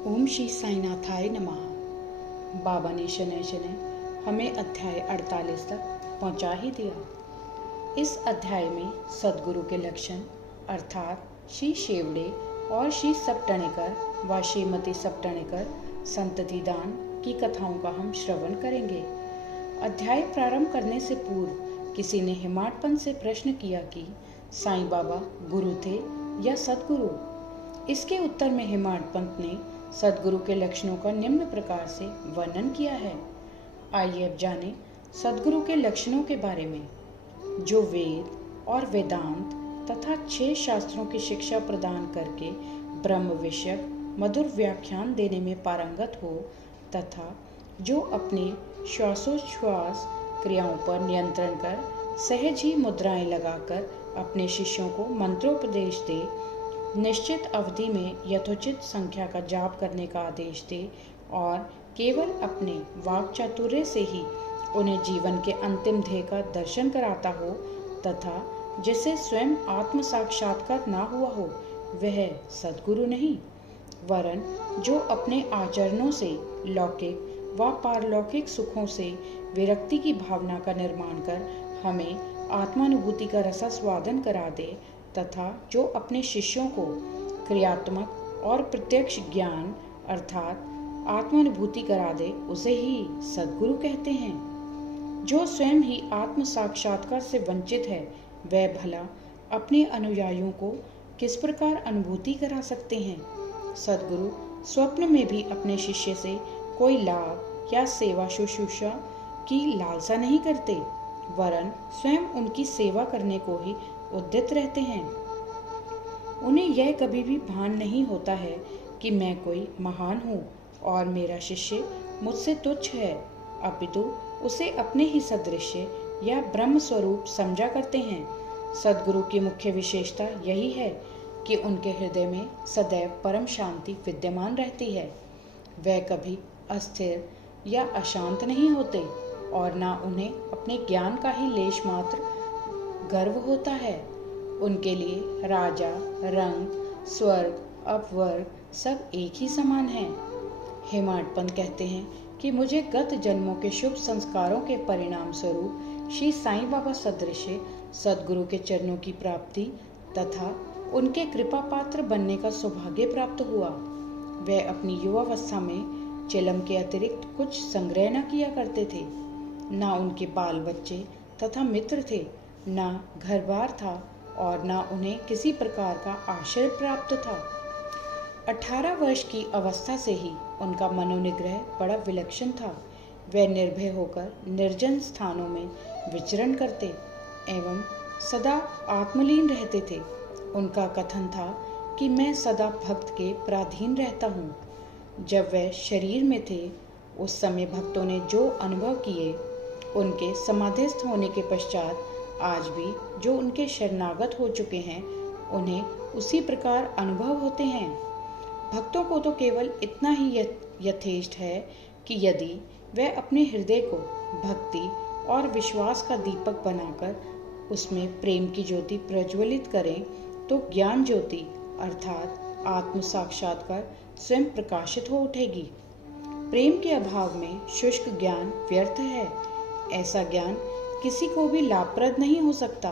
ओम श्री साईनाथाय नमः। बाबा ने शनय शनय हमें अध्याय 48 तक पहुंचा ही दिया। इस अध्याय में सदगुरु के लक्षण अर्थात श्री शेवड़े और श्री सपटणेकर व श्रीमती सपटणेकर संतति दान की कथाओं का हम श्रवण करेंगे। अध्याय प्रारंभ करने से पूर्व किसी ने हेमाडपंत से प्रश्न किया कि साईं बाबा गुरु थे या सदगुरु। इसके उत्तर में हेमाडपंत ने सदगुरु के लक्षणों का निम्न प्रकार से वर्णन किया है। आइए अब जानें सदगुरु के लक्षणों के बारे में। जो वेद और वेदांत तथा 6 शास्त्रों की शिक्षा प्रदान करके ब्रह्म विषयक मधुर व्याख्यान देने में पारंगत हो तथा जो अपने श्वासोच्छ्वास क्रियाओं पर नियंत्रण कर सहज ही मुद्राएं लगाकर अपने शिष्यों को मंत्रोपदेश दे, निश्चित अवधि में यथोचित संख्या का जाप करने का आदेश दे और केवल अपने वाक् चातुर्य से ही उन्हें जीवन के अंतिम ध्येय का दर्शन कराता हो तथा जिसे स्वयं आत्म साक्षात्कार ना हुआ हो, वह सदगुरु नहीं, वरन जो अपने आचरणों से लौकिक व पारलौकिक सुखों से विरक्ति की भावना का निर्माण कर हमें आत्मानुभूति का रसास्वादन करा दे तथा जो अपने शिष्यों को क्रियात्मक और प्रत्यक्ष ज्ञान अर्थात आत्मानुभूति करा दे, उसे ही सदगुरु कहते हैं। जो स्वयं ही आत्म साक्षात्कार से वंचित है, वह भला अपने अनुयायियों को किस प्रकार अनुभूति करा सकते हैं। सदगुरु स्वप्न में भी अपने शिष्य से कोई लाभ या सेवा शुश्रूषा की लालसा नहीं करते, वरन स्वयं उनकी सेवा करने को ही उद्यत रहते हैं। उन्हें यह कभी भी भान नहीं होता है कि मैं कोई महान हूँ और मेरा शिष्य मुझसे तुच्छ है, अपितु उसे अपने ही सदृश या ब्रह्म स्वरूप समझा करते हैं। सदगुरु की मुख्य विशेषता यही है कि उनके हृदय में सदैव परम शांति विद्यमान रहती है। वह कभी अस्थिर या अशांत नहीं होते और ना उन्हें अपने ज्ञान का ही लेश मात्र गर्व होता है। उनके लिए राजा, रंग, स्वर्ग, अपवर्ग सब एक ही समान है। हेमाडपंत कहते हैं कि मुझे गत जन्मों के शुभ संस्कारों के परिणाम स्वरूप श्री साईं बाबा सदृश सदगुरु के चरणों की प्राप्ति तथा उनके कृपा पात्र बनने का सौभाग्य प्राप्त हुआ। वह अपनी युवावस्था में चिलम के अतिरिक्त कुछ संग्रह न किया करते थे। ना उनके बाल बच्चे तथा मित्र थे, ना घर बार था और ना उन्हें किसी प्रकार का आश्रय प्राप्त था। 18 वर्ष की अवस्था से ही उनका मनोनिग्रह बड़ा विलक्षण था। वह निर्भय होकर निर्जन स्थानों में विचरण करते एवं सदा आत्मलीन रहते थे। उनका कथन था कि मैं सदा भक्त के पराधीन रहता हूँ। जब वह शरीर में थे, उस समय भक्तों ने जो अनुभव किए, उनके समाधिस्थ होने के पश्चात आज भी जो उनके शरणागत हो चुके हैं, उन्हें उसी प्रकार अनुभव होते हैं। भक्तों को तो केवल इतना ही यथेष्ट है कि यदि वह अपने हृदय को भक्ति और विश्वास का दीपक बनाकर उसमें प्रेम की ज्योति प्रज्वलित करें, तो ज्ञान ज्योति अर्थात आत्म साक्षात्कार स्वयं प्रकाशित हो उठेगी। प्रेम के अभाव में शुष्क ज्ञान व्यर्थ है। ऐसा ज्ञान किसी को भी लाभप्रद नहीं हो सकता।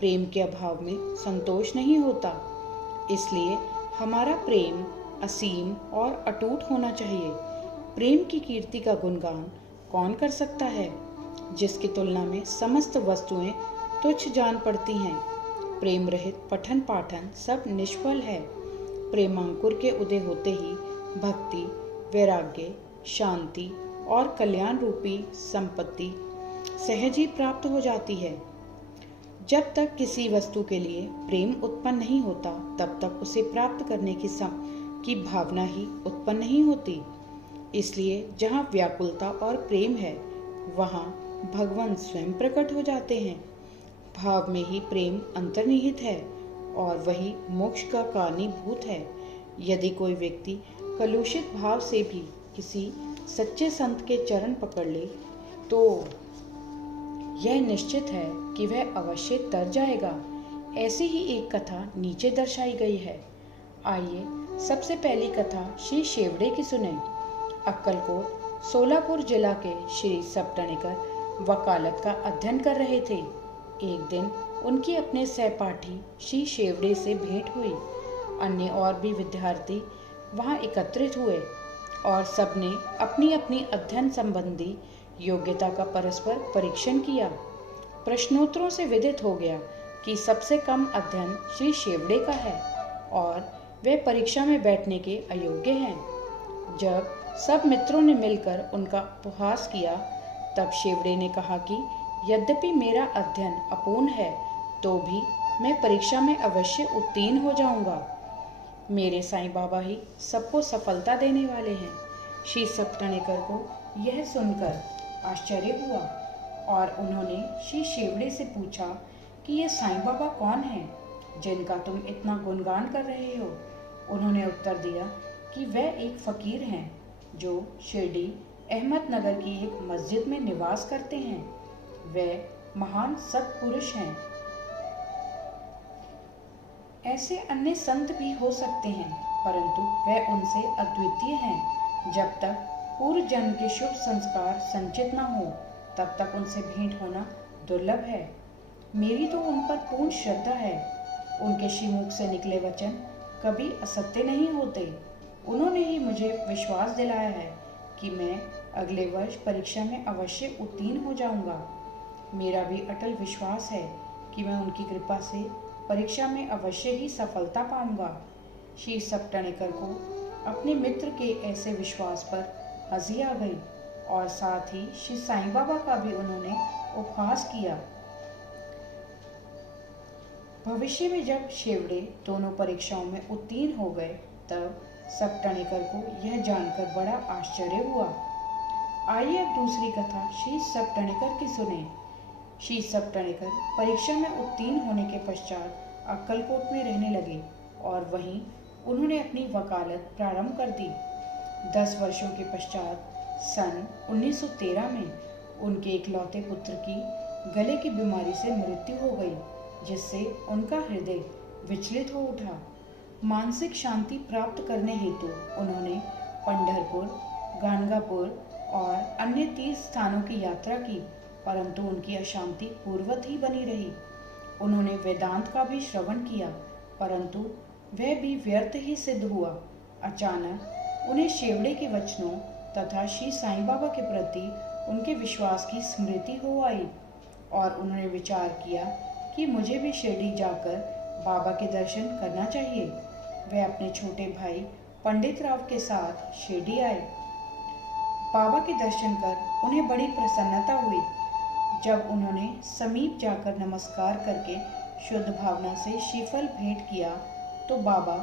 प्रेम के अभाव में संतोष नहीं होता। इसलिए हमारा प्रेम असीम और अटूट होना चाहिए। प्रेम की कीर्ति का गुणगान कौन कर सकता है, जिसकी तुलना में समस्त वस्तुएं तुच्छ जान पड़ती हैं। प्रेम रहित पठन पाठन सब निष्फल है। प्रेमांकुर के उदय होते ही भक्ति, वैराग्य, शांति और कल्याण रूपी संपत्ति सहज ही प्राप्त हो जाती है। जब तक किसी वस्तु के लिए प्रेम उत्पन्न नहीं होता, तब तक उसे प्राप्त करने की भावना ही उत्पन्न नहीं होती। इसलिए जहाँ व्याकुलता और प्रेम है, वहाँ भगवान स्वयं प्रकट हो जाते हैं। भाव में ही प्रेम अंतर्निहित है और वही मोक्ष का कारणीभूत है। यदि कोई व्यक्ति कलुषित भाव से भी किसी सच्चे संत के चरण पकड़ ले, तो यह निश्चित है कि वह अवश्य तर जाएगा। ऐसी ही एक कथा नीचे दर्शाई गई है। आइए सबसे पहली कथा श्री शेवड़े की सुने। अक्कलकोट सोलापुर जिला के श्री सप्तनेकर वकालत का अध्ययन कर रहे थे। एक दिन उनकी अपने सहपाठी श्री शेवड़े से भेंट हुई। अन्य और भी विद्यार्थी वहां एकत्रित हुए और सबने अपनी अपनी अध्ययन संबंधी योग्यता का परस्पर परीक्षण किया। प्रश्नोत्तरों से विदित हो गया कि सबसे कम अध्ययन श्री शेवड़े का है और वे परीक्षा में बैठने के अयोग्य हैं। जब सब मित्रों ने मिलकर उनका उपहास किया, तब शेवड़े ने कहा कि यद्यपि मेरा अध्ययन अपूर्ण है तो भी मैं परीक्षा में अवश्य उत्तीर्ण हो जाऊंगा। मेरे साईं बाबा ही सबको सफलता देने वाले हैं। श्री सप्तनेकर को यह सुनकर आश्चर्य हुआ और उन्होंने श्री शेवड़े से पूछा कि ये साईं बाबा कौन हैं जिनका तुम इतना गुणगान कर रहे हो। उन्होंने उत्तर दिया कि वह एक फकीर हैं जो शिरडी अहमदनगर की एक मस्जिद में निवास करते हैं। वह महान सत्पुरुष हैं। ऐसे अन्य संत भी हो सकते हैं, परंतु वह उनसे अद्वितीय हैं। जब तक पूर्व जन्म के शुभ संस्कार संचित न हो, तब तक उनसे भेंट होना दुर्लभ है। मेरी तो उन पर पूर्ण श्रद्धा है। उनके श्रीमुख से निकले वचन कभी असत्य नहीं होते। उन्होंने ही मुझे विश्वास दिलाया है कि मैं अगले वर्ष परीक्षा में अवश्य उत्तीर्ण हो जाऊंगा। मेरा भी अटल विश्वास है कि मैं उनकी कृपा से परीक्षा में अवश्य ही सफलता पाऊंगा। श्री सप्तनेकर को अपने मित्र के ऐसे विश्वास पर हंसी आ गई और साथ ही श्री साईं बाबा का भी उन्होंने उपहास किया। भविष्य में जब शेवड़े दोनों परीक्षाओं में उत्तीर्ण हो गए, तब सप्तनेकर को यह जानकर बड़ा आश्चर्य हुआ। आइए अब दूसरी कथा श्री सप्तनेकर की सुने। श्री सप्तनेकर परीक्षा में उत्तीर्ण होने के पश्चात अक्कलकोट में रहने लगे और वहीं उन्होंने अपनी वकालत प्रारंभ कर दी। 10 वर्षों के पश्चात सन 1913 में उनके इकलौते पुत्र की गले की बीमारी से मृत्यु हो गई, जिससे उनका हृदय विचलित हो उठा। मानसिक शांति प्राप्त करने हेतु उन्होंने पंढरपुर, गाणगापुर और अन्य तीर्थ स्थानों की यात्रा की, परंतु उनकी अशांति पूर्ववत ही बनी रही। उन्होंने वेदांत का भी श्रवण किया, परंतु वह भी व्यर्थ ही सिद्ध हुआ। अचानक उन्हें शेवड़े के वचनों तथा श्री साईं बाबा के प्रति उनके विश्वास की स्मृति हो आई और उन्होंने विचार किया कि मुझे भी शिरडी जाकर बाबा के दर्शन करना चाहिए। वे अपने छोटे भाई पंडित राव के साथ शिरडी आए। बाबा के दर्शन कर उन्हें बड़ी प्रसन्नता हुई। जब उन्होंने समीप जाकर नमस्कार करके शुद्ध भावना से श्रीफल भेंट किया, तो बाबा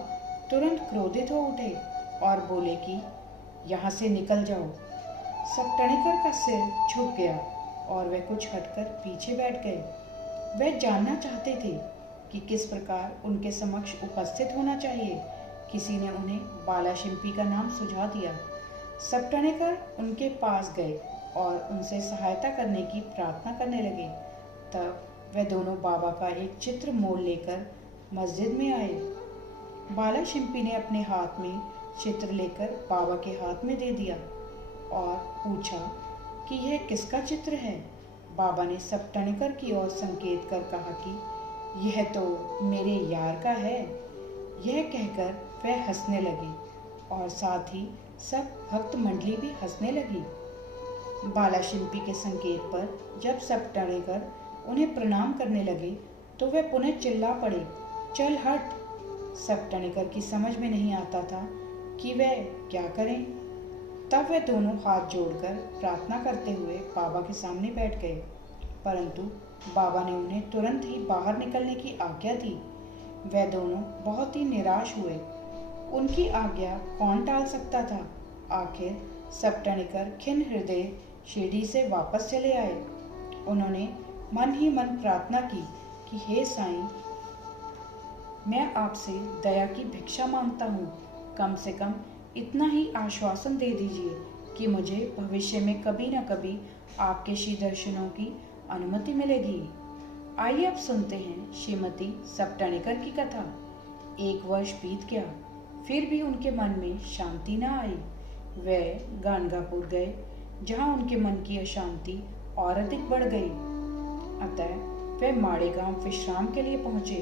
तुरंत क्रोधित हो उठे और बोले कि यहाँ से निकल जाओ। सप्तनेकर का सिर झुक गया और वे कुछ हटकर पीछे बैठ गए। वे जानना चाहते थे कि किस प्रकार उनके समक्ष उपस्थित होना चाहिए। किसी ने उन्हें बालाशिंपी का नाम सुझा दिया। सप्तनेकर उनके पास गए और उनसे सहायता करने की प्रार्थना करने लगे। तब वे दोनों बाबा का एक चित्र मोड़ लेकर मस्जिद में आए। बालाशिंपी ने अपने हाथ में चित्र लेकर बाबा के हाथ में दे दिया और पूछा कि यह किसका चित्र है। बाबा ने सप्तनेकर की ओर संकेत कर कहा कि यह तो मेरे यार का है। यह कहकर वह हंसने लगे और साथ ही सब भक्त मंडली भी हंसने लगी। बालाशिंपी के संकेत पर जब सप्तनेकर उन्हें प्रणाम करने लगे, तो वे पुनः चिल्ला पड़े, चल हट। सप्तनेकर की समझ में नहीं आता था कि वे क्या करें। तब वे दोनों हाथ जोड़कर प्रार्थना करते हुए बाबा के सामने बैठ गए, परंतु बाबा ने उन्हें तुरंत ही बाहर निकलने की आज्ञा दी। वे दोनों बहुत ही निराश हुए। उनकी आज्ञा कौन टाल सकता था। आखिर सप्तनेकर खिन्न हृदय शिरडी से वापस चले आए। उन्होंने मन ही मन प्रार्थना की कि हे साईं, मैं आपसे दया की भिक्षा मांगता हूँ। कम से कम इतना ही आश्वासन दे दीजिए कि मुझे भविष्य में कभी न कभी आपके श्री दर्शनों की अनुमति मिलेगी। आइए अब सुनते हैं श्रीमती सप्तनेकर की कथा। 1 वर्ष बीत गया। फिर भी उनके मन में शांति न आई। वे गानगापुर गए, जहाँ उनके मन की अशांति और अधिक बढ़ गई। अतः वे माड़ेगांव विश्राम के लिए पहुंचे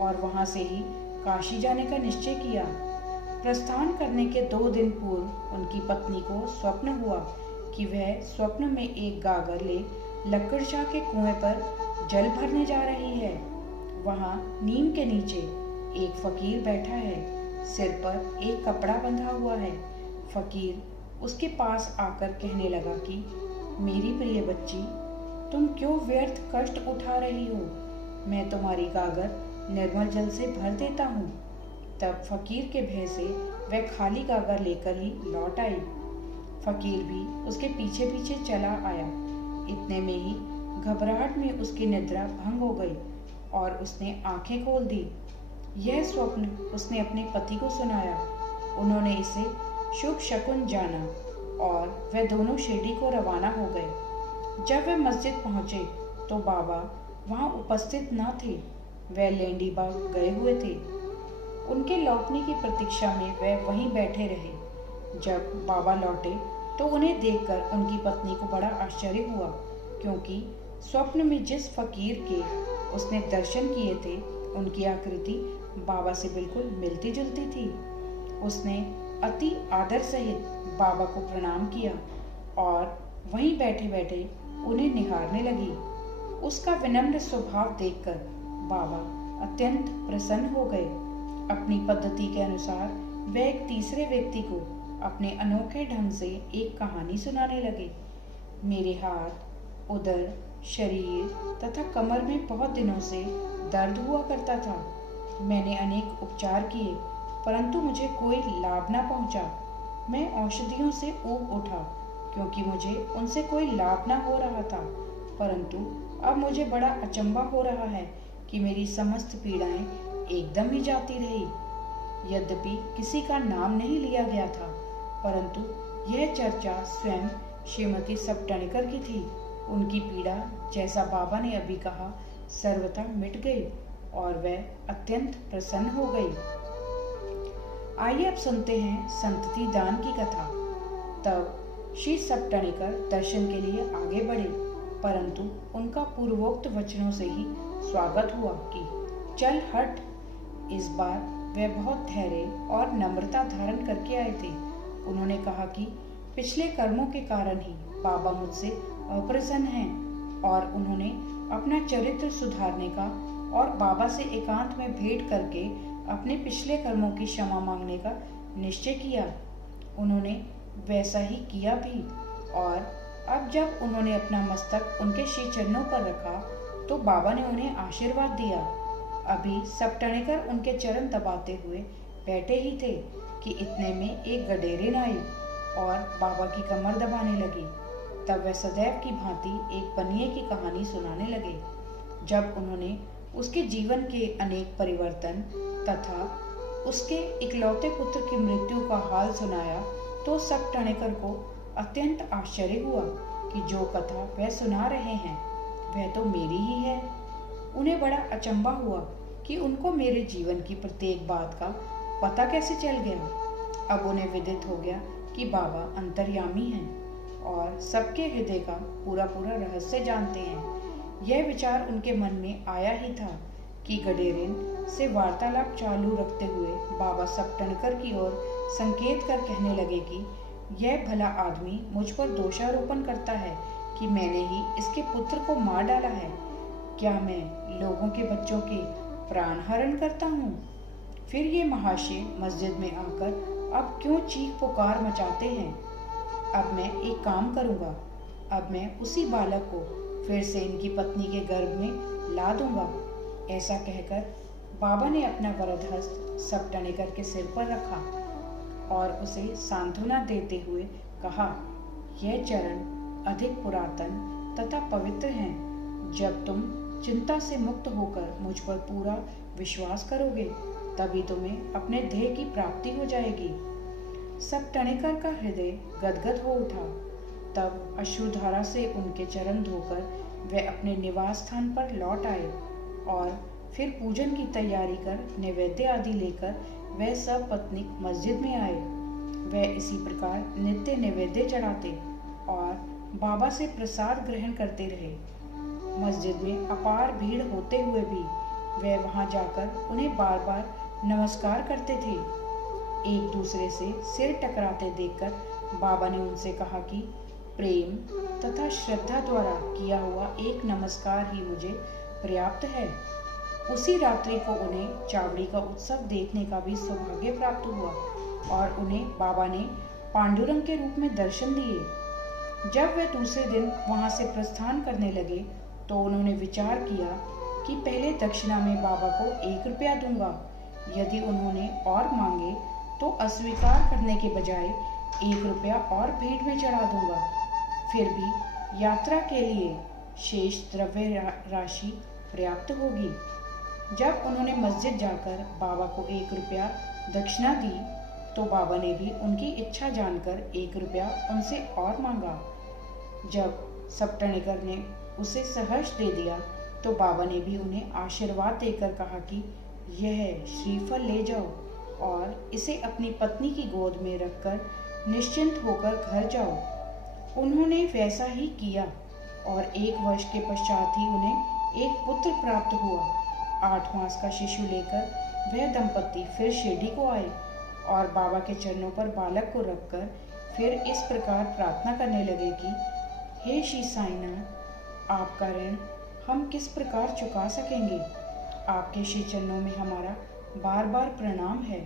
और वहां से ही काशी जाने का निश्चय किया। प्रस्थान करने के 2 दिन पूर्व उनकी पत्नी को स्वप्न हुआ कि वह स्वप्न में एक गागर ले लक्कड़शाह के कुएं पर जल भरने जा रही है। वहां नीम के नीचे एक फकीर बैठा है, सिर पर एक कपड़ा बंधा हुआ है। फकीर उसके पास आकर कहने लगा कि मेरी प्रिय बच्ची, तुम क्यों व्यर्थ कष्ट उठा रही हो? मैं तुम्हारी गागर निर्मल जल से भर देता हूँ। तब फकीर के भय से वह खाली गागर लेकर ही लौट आई। फकीर भी उसके पीछे पीछे चला आया। इतने में ही घबराहट में उसकी निद्रा भंग हो गई और उसने आंखें खोल दी। यह स्वप्न उसने अपने पति को सुनाया। उन्होंने इसे शुभ शकुन जाना और वे दोनों शिरडी को रवाना हो गए। जब वे मस्जिद पहुंचे तो बाबा वहां उपस्थित न थे। वे लेंडी बाग गए हुए थे। उनके लौटने की प्रतीक्षा में वे वहीं बैठे रहे। जब बाबा लौटे तो उन्हें देखकर उनकी पत्नी को बड़ा आश्चर्य हुआ, क्योंकि स्वप्न में जिस फकीर के उसने दर्शन किए थे उनकी आकृति बाबा से बिल्कुल मिलती जुलती थी। उसने अति आदर सहित बाबा को प्रणाम किया और वहीं बैठे बैठे उन्हें निहारने लगी। उसका विनम्र स्वभाव देखकर बाबा अत्यंत प्रसन्न हो गए। अपनी पद्धति के अनुसार वे एक तीसरे व्यक्ति को अपने अनोखे ढंग से एक कहानी सुनाने लगे। मेरे हाथ, उदर, शरीर तथा कमर में बहुत दिनों से दर्द हुआ करता था। मैंने अनेक उपचार किए, परंतु मुझे कोई लाभ न पहुंचा। मैं औषधियों से ऊब उठा, क्योंकि मुझे उनसे कोई लाभ न हो रहा था। परंतु अब मुझे बड़ा अचंभा हो रहा है कि मेरी समस्त पीड़ाएं एकदम ही जाती रही। यद्यपि किसी का नाम नहीं लिया गया था, परंतु यह चर्चा स्वयं श्रीमती सपटणकर की थी। उनकी पीड़ा, जैसा बाबा ने अभी कहा, सर्वथा मिट गई और वह अत्यंत प्रसन्न हो गई। आइए अब सुनते हैं संतति दान की कथा। तब श्री सपटणकर दर्शन के लिए आगे बढ़े, परंतु उनका पूर्वोक्त वचनों से ही स्वागत हुआ कि चल हट। इस बार वे बहुत धैर्य और नम्रता धारण करके आए थे। उन्होंने कहा कि पिछले कर्मों के कारण ही बाबा मुझसे अप्रसन्न हैं और उन्होंने अपना चरित्र सुधारने का और बाबा से एकांत में भेंट करके अपने पिछले कर्मों की क्षमा मांगने का निश्चय किया। उन्होंने वैसा ही किया भी, और अब जब उन्होंने अपना मस्तक उनके श्री चरणों पर रखा तो बाबा ने उन्हें आशीर्वाद दिया। अभी सपटणकर उनके चरण दबाते हुए बैठे ही थे कि इतने में एक गडेरिन आई और बाबा की कमर दबाने लगी। तब वह सदैव की भांति एक पनिये की कहानी सुनाने लगे। जब उन्होंने उसके जीवन के अनेक परिवर्तन तथा उसके इकलौते पुत्र की मृत्यु का हाल सुनाया तो सपटणकर को अत्यंत आश्चर्य हुआ कि जो कथा वह सुना रहे हैं वह तो मेरी ही है। उन्हें बड़ा अचंभा हुआ कि उनको मेरे जीवन की प्रत्येक बात का पता कैसे चल गया। अब उन्हें विदित हो गया कि बाबा अंतर्यामी हैं और सबके हृदय का पूरा पूरा रहस्य जानते हैं। यह विचार उनके मन में आया ही था कि गडेरिन से वार्तालाप चालू रखते हुए बाबा सपटणकर की ओर संकेत कर कहने लगे कि यह भला आदमी मुझ पर दोषारोपण करता है कि मैंने ही इसके पुत्र को मार डाला है। क्या मैं लोगों के बच्चों के प्राण हरण करता हूँ? फिर ये महाशय मस्जिद में आकर अब क्यों चीख पुकार मचाते हैं? अब मैं एक काम करूँगा, अब मैं उसी बालक को फिर से इनकी पत्नी के गर्भ में ला दूंगा। ऐसा कहकर बाबा ने अपना वरद हस्त सपटणकर के सिर पर रखा और उसे सांत्वना देते हुए कहा, यह चरण अधिक पुरातन तथा पवित्र हैं। जब तुम चिंता से मुक्त होकर मुझ पर पूरा विश्वास करोगे तभी तुम्हें अपने ध्येय की प्राप्ति हो जाएगी। सपटणकर का हृदय गदगद हो उठा। तब अश्रुधारा से उनके चरण धोकर वे अपने निवास स्थान पर लौट आए और फिर पूजन की तैयारी कर नैवेद्य आदि लेकर वह सब पत्नी मस्जिद में आए। वह इसी प्रकार नित्य नैवेद्य चढ़ाते और बाबा से प्रसाद ग्रहण करते रहे। मस्जिद में अपार भीड़ होते हुए भी वह वहां जाकर उन्हें बार बार नमस्कार करते थे। एक दूसरे से सिर टकराते देखकर बाबा ने उनसे कहा कि प्रेम तथा श्रद्धा द्वारा किया हुआ एक नमस्कार ही मुझे पर्याप्त है। उसी रात्रि को उन्हें चावड़ी का उत्सव देखने का भी सौभाग्य प्राप्त हुआ और उन्हें बाबा ने पांडुरंग के रूप में दर्शन दिए। जब वे दूसरे दिन वहां से प्रस्थान करने लगे तो उन्होंने विचार किया कि पहले दक्षिणा में बाबा को 1 रुपया दूंगा। यदि उन्होंने और मांगे तो अस्वीकार करने के बजाय 1 रुपया और भेंट में चढ़ा दूंगा। फिर भी यात्रा के लिए शेष द्रव्य राशि पर्याप्त होगी। जब उन्होंने मस्जिद जाकर बाबा को 1 रुपया दक्षिणा दी तो बाबा ने भी उनकी इच्छा जानकर 1 रुपया उनसे और मांगा। जब सप्तनिकर ने उसे सहर्ष दे दिया तो बाबा ने भी उन्हें आशीर्वाद देकर कहा कि यह श्रीफल ले जाओ और इसे अपनी पत्नी की गोद में रखकर निश्चिंत होकर घर जाओ। उन्होंने वैसा ही किया और 1 वर्ष के पश्चात ही उन्हें एक पुत्र प्राप्त हुआ। 8 मास का शिशु लेकर वह दंपति फिर शिरडी को आए और बाबा के चरणों पर बालक को रखकर फिर इस प्रकार प्रार्थना करने लगे कि हे श्री साईनाथ, आपका ऋण हम किस प्रकार चुका सकेंगे। आपके श्री चरणों में हमारा बार बार प्रणाम है।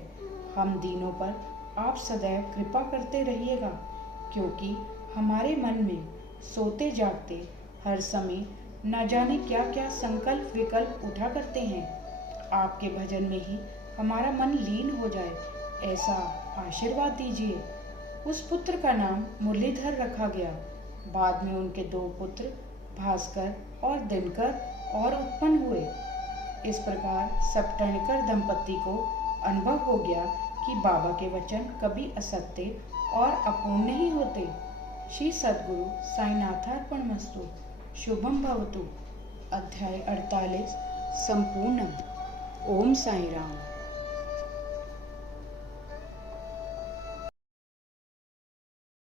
हम दीनों पर आप सदैव कृपा करते रहिएगा, क्योंकि हमारे मन में सोते जागते हर समय न जाने क्या क्या संकल्प विकल्प उठा करते हैं। आपके भजन में ही हमारा मन लीन हो जाए, ऐसा आशीर्वाद दीजिए। उस पुत्र का नाम मुरलीधर रखा गया। बाद में उनके 2 पुत्र भास्कर और दिनकर और उत्पन्न हुए। इस प्रकार सप्तनिकर दंपति को अनुभव हो गया कि बाबा के वचन कभी असत्य और अपूर्ण नहीं होते। श्री सद्गुरु साईनाथार्पणमस्तु। शुभम भवतु। अध्याय 48 संपूर्ण। ओम साई राम।